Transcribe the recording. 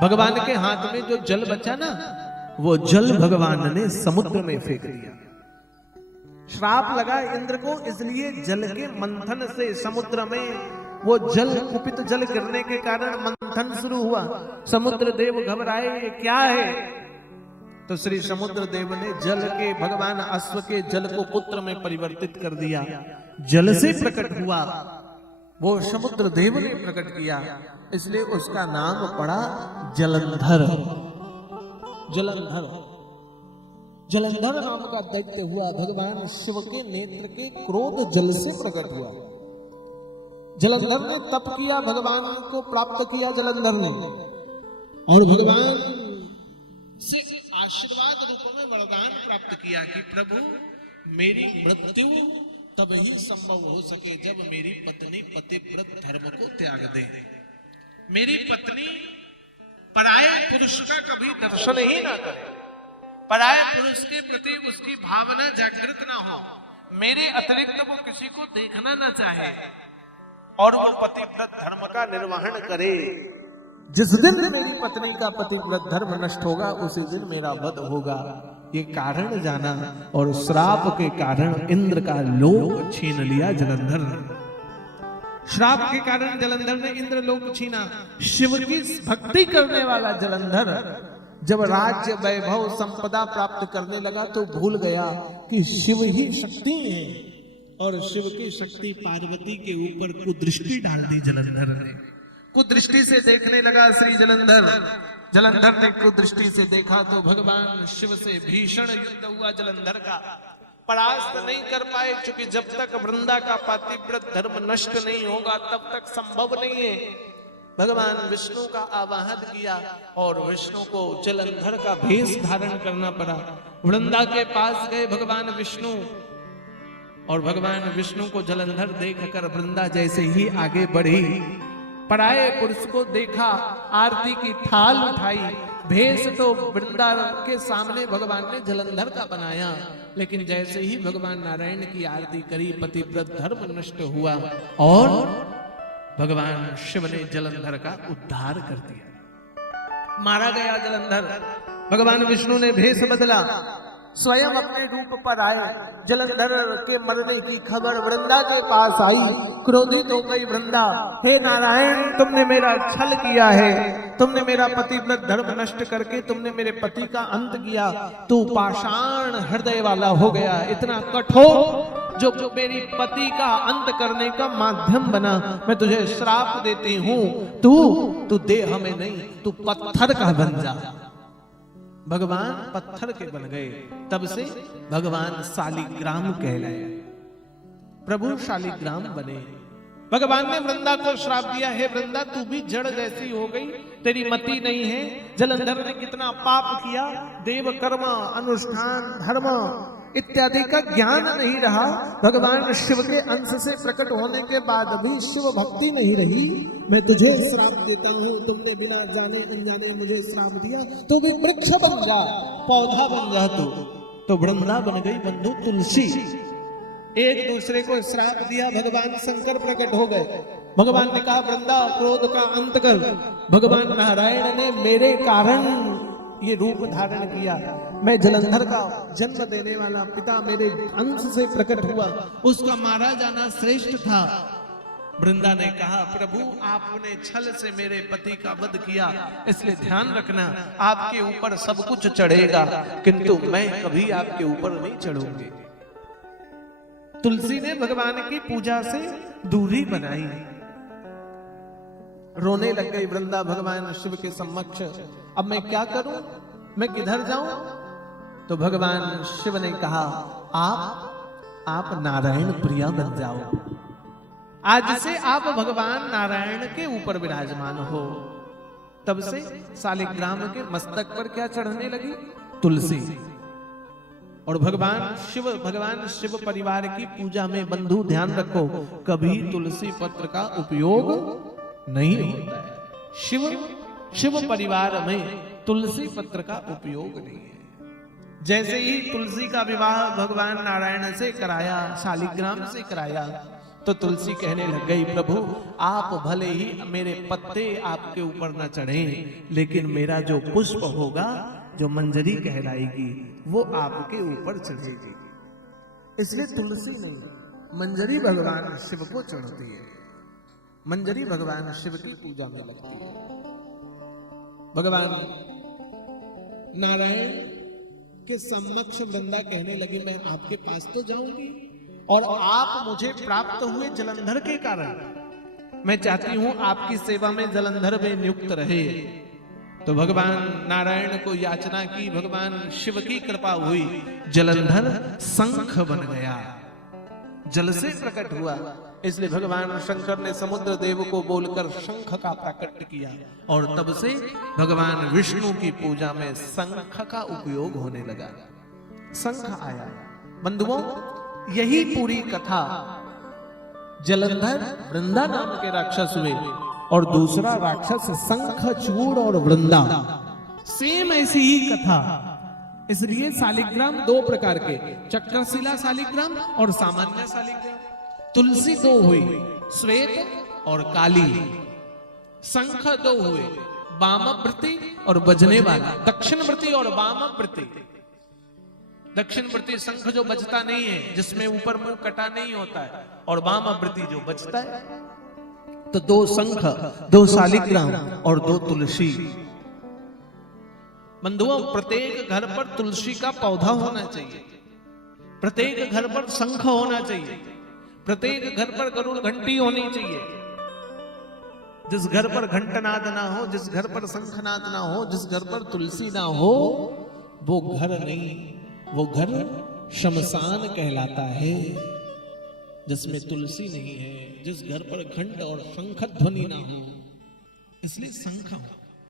भगवान के हाथ में जो जल बचा ना, वो जल भगवान ने समुद्र में फेंक दिया। श्राप लगा इंद्र को, इसलिए जल के मंथन से समुद्र में वो जल, कुपित जल गिरने के कारण मंथन शुरू हुआ। समुद्र देव घबराए, ये क्या है? तो श्री समुद्र देव ने जल के, भगवान अश्व के जल को पुत्र में परिवर्तित कर दिया। जल से प्रकट हुआ, वो समुद्र देव ने प्रकट किया, इसलिए उसका नाम पड़ा जलंधर। जलंधर, जलंधर नाम का दैत्य हुआ। भगवान शिव के नेत्र के क्रोध जल से प्रकट हुआ। जलंधर ने तप किया, भगवान को प्राप्त किया जलंधर ने, और भगवान से आशीर्वाद रूप में वरदान प्राप्त किया कि प्रभु मेरी मृत्यु तब ही संभव हो सके जब मेरी पत्नी पतिव्रत धर्म को त्याग दे। मेरी पत्नी पराये पुरुष का कभी दर्शन ही ना करे, पराये पुरुष के प्रति उसकी भावना जागृत ना हो, मेरे अतिरिक्त वो किसी को देखना ना चाहे, और वो पतिव्रत धर्म का निर्वहन करे। जिस दिन मेरी पत्नी का पतिव्रत धर्म नष्ट होगा, उसी दिन मेरा वध होगा। ये कारण जाना, और श्राप के कारण इंद्र का लोक छीन लिया जलंधर ने। श्राप के कारण जलंधर ने इंद्र लोक छीना। शिव की भक्ति करने वाला जलंधर जब राज्य वैभव संपदा प्राप्त करने लगा तो भूल गया कि शिव ही शक्ति है, और शिव की शक्ति पार्वती के ऊपर कुदृष्टि डाल दी जलंधर ने। कुदृष्टि से देखने लगा श्री जलंधर। जलंधर ने कुदृष्टि से देखा तो भगवान शिव से भीषण युद्ध हुआ जलंधर का। परास्त नहीं कर पाए, क्योंकि जब तक वृंदा का पातिव्रत धर्म नष्ट नहीं होगा तब तक संभव नहीं है। भगवान विष्णु का आवाहन किया, और विष्णु को जलंधर का भेष धारण करना पड़ा। वृंदा के पास गए भगवान विष्णु, और भगवान विष्णु को जलंधर देखकर वृंदा जैसे ही आगे बढ़ी, पराये पुरुष को देखा, आरती की थाल उठाई। भेष तो वृंदा के सामने भगवान ने जलंधर का बनाया, लेकिन जैसे ही भगवान नारायण की आरती करी, पतिव्रत धर्म नष्ट हुआ, और भगवान शिव ने जलंधर का उद्धार कर दिया। मारा गया जलंधर। भगवान विष्णु ने भेष बदला, स्वयं अपने रूप पर आए। जलंधर के मरने की खबर वृंदा के पास आई। क्रोधित हो गई वृंदा, हे नारायण, तुमने मेरा छल किया है, तुमने मेरा पतिव्रत धर्म नष्ट करके तुमने मेरे पति का अंत किया। तू पाषाण हृदय वाला हो गया, इतना कठोर, जो मेरी पति का अंत करने का माध्यम बना। मैं तुझे श्राप देती हूं, तू देह में नहीं, तू पत्थर का बन जा। भगवान पत्थर के बन गए। तब से भगवान शालिग्राम कहलाए, प्रभु शालिग्राम बने। भगवान ने वृंदा को श्राप दिया, हे वृंदा, तू भी जड़ जैसी हो गई, तेरी मति नहीं है। जलंधर ने कितना पाप किया, देव कर्म, अनुष्ठान, धर्म इत्यादि का ज्ञान नहीं रहा। भगवान शिव के अंश से प्रकट होने के बाद भी शिव भक्ति नहीं रही। मैं तुझे श्राप देता हूं, तुमने बिना जाने अनजाने मुझे श्राप दिया, तू भी वृक्ष बन जा, पौधा बन जा। तो वृंदा बन गई बंधु तुलसी। एक दूसरे को श्राप दिया, भगवान शंकर प्रकट हो गए। भगवान ने कहा, वृंदा, क्रोध का अंत कर। भगवान नारायण ने मेरे कारण ये रूप धारण किया। मैं जलंधर का जन्म देने वाला पिता मेरे अंश से प्रकट हुआ, उसका मारा जाना श्रेष्ठ था। वृंदा ने कहा, प्रभु, आपने छल से मेरे पति का वध किया, इसलिए ध्यान रखना, आपके ऊपर सब कुछ चढ़ेगा, किंतु मैं कभी आपके ऊपर नहीं चढ़ूंगी। तुलसी ने भगवान की पूजा से दूरी बनाई। रोने लग गई वृंदा भगवान शिव के समक्ष, अब मैं क्या करूं, मैं किधर जाऊं? तो भगवान शिव ने कहा, आप नारायण प्रिया बन जाओ। आज से आप भगवान नारायण के ऊपर विराजमान हो। तब से शालिग्राम के मस्तक पर क्या चढ़ने लगी? तुलसी। और भगवान शिव परिवार की पूजा में बंधु ध्यान रखो, कभी तुलसी पत्र का उपयोग नहीं होता है। शिव परिवार में तुलसी पत्र का उपयोग नहीं है। जैसे ही तुलसी का विवाह भगवान नारायण से कराया, शालिग्राम से कराया, तो तुलसी कहने लग गई, प्रभु आप भले ही मेरे पत्ते आपके ऊपर न चढ़े, लेकिन मेरा जो पुष्प होगा, जो मंजरी कहलाएगी, वो आपके ऊपर चढ़ेगी। इसलिए तुलसी नहीं, मंजरी भगवान शिव को चढ़ती है। मंजरी भगवान शिव की पूजा में लगती है। भगवान नारायण के समक्ष वृंदा कहने लगी, मैं आपके पास तो जाऊंगी, और आप मुझे प्राप्त हुए जलंधर के कारण। मैं चाहती हूं आपकी सेवा में जलंधर में नियुक्त रहे। तो भगवान नारायण को याचना की, भगवान शिव की कृपा हुई, जलंधर शंख बन गया, जल से प्रकट हुआ। इसलिए भगवान शंकर ने समुद्र देव को बोलकर शंख का प्रकट किया, और तब से भगवान विष्णु की पूजा में शंख का उपयोग होने लगा। शंख आया। बंधुओं, यही पूरी कथा। जलंधर वृंदा नाम के राक्षस हुए, और दूसरा राक्षस शंखचूड़ और वृंदा। सेम ऐसी ही कथा। इसलिए शालिग्राम दो प्रकार के, चक्रशिला शालिग्राम और सामान्य शालिग्राम। तुलसी दो हुई, श्वेत और काली। शंख दो हुए, वामवृत्ति और बजने वाला। दक्षिणवृत्ति और वामवृत्ति। दक्षिणवृत्ति शंख जो बजता नहीं है, जिसमें ऊपर मुंह कटा नहीं होता है, और वामवृत्ति जो बजता है। तो दो शंख, दो शालिग्राम और दो तुलसी। बंधुओं, प्रत्येक घर पर तुलसी का पौधा होना चाहिए, प्रत्येक घर पर शंख होना चाहिए, प्रत्येक घर पर गरुड़ घंटी होनी चाहिए। जिस घर पर घंटनाद ना हो, जिस घर पर शंखनाद ना हो, जिस घर पर तुलसी ना हो, वो घर नहीं, वो घर शमशान कहलाता है, जिसमें तुलसी नहीं है, जिस घर पर घंट और शंख ध्वनि ना हो। इसलिए शंख हो।